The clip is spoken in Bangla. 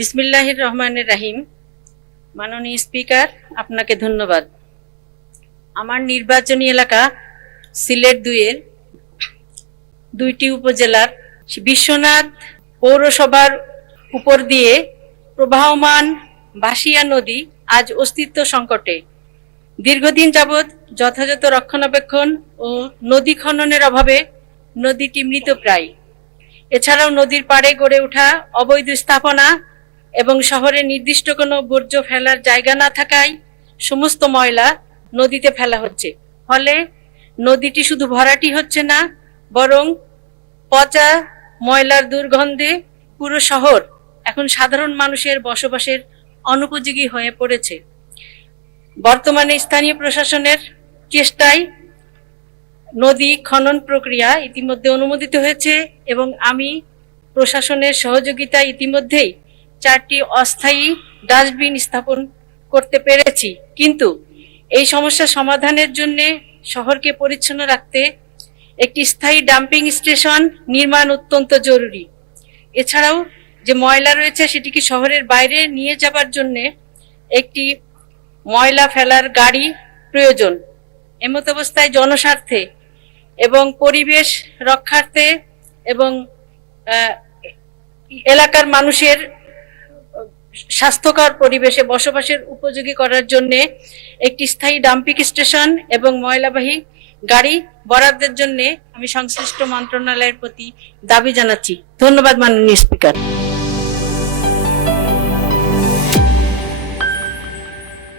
বিসমিল্লাহির রহমানির রহিম। মাননীয় স্পিকার, আপনাকে ধন্যবাদ। আমার নির্বাচনী এলাকা সিলেট ২-এর ২টি উপজেলার বিশ্বনাথ পৌরসভার উপর দিয়ে প্রবাহমান ভাসিয়া নদী আজ অস্তিত্ব সংকটে। দীর্ঘদিন যাবৎ যথাযথ রক্ষণাবেক্ষণ ও নদী খননের অভাবে নদীটি মৃতপ্রায়। এছাড়াও নদীর পাড়ে গড়ে ওঠা অবৈধ স্থাপনা এবং শহরে নির্দিষ্ট কোনো বর্জ্য ফেলার জায়গা না থাকায় সমস্ত ময়লা নদীতে ফেলা হচ্ছে। ফলে নদীটি শুধু ভরাটি হচ্ছে না, বরং পচা ময়লার দুর্গন্ধে পুরো শহর এখন সাধারণ মানুষের বসবাসের অনুপযোগী হয়ে পড়েছে। বর্তমানে স্থানীয় প্রশাসনের চেষ্টায় নদী খনন প্রক্রিয়া ইতিমধ্যে অনুমোদিত হয়েছে এবং আমি প্রশাসনের সহযোগিতায় ইতিমধ্যেই 4টি অস্থায়ী ডাস্টবিন স্থাপন করতে পেরেছি। কিন্তু এই সমস্যা সমাধানের জন্য শহরকে পরিচ্ছন্ন রাখতে একটি স্থায়ী ডাম্পিং স্টেশন নির্মাণ অত্যন্ত জরুরি। এছাড়াও যে ময়লা রয়েছে সেটিকে শহরের বাইরে নিয়ে যাবার জন্য একটি ময়লা ফেলার গাড়ি প্রয়োজন। এমত অবস্থায় জনস্বার্থে এবং পরিবেশ রক্ষার্থে এবং এলাকার মানুষের স্বাস্থ্যকর পরিবেশে বসবাসের উপযোগী করার জন্য একটি স্থায়ী ডাম্পিং স্টেশন এবং ময়লাবাহী গাড়ি বরাদ্দের জন্য আমি সংশ্লিষ্ট মন্ত্রণালয়ের প্রতি দাবি জানাচ্ছি। ধন্যবাদ মাননীয় স্পিকার।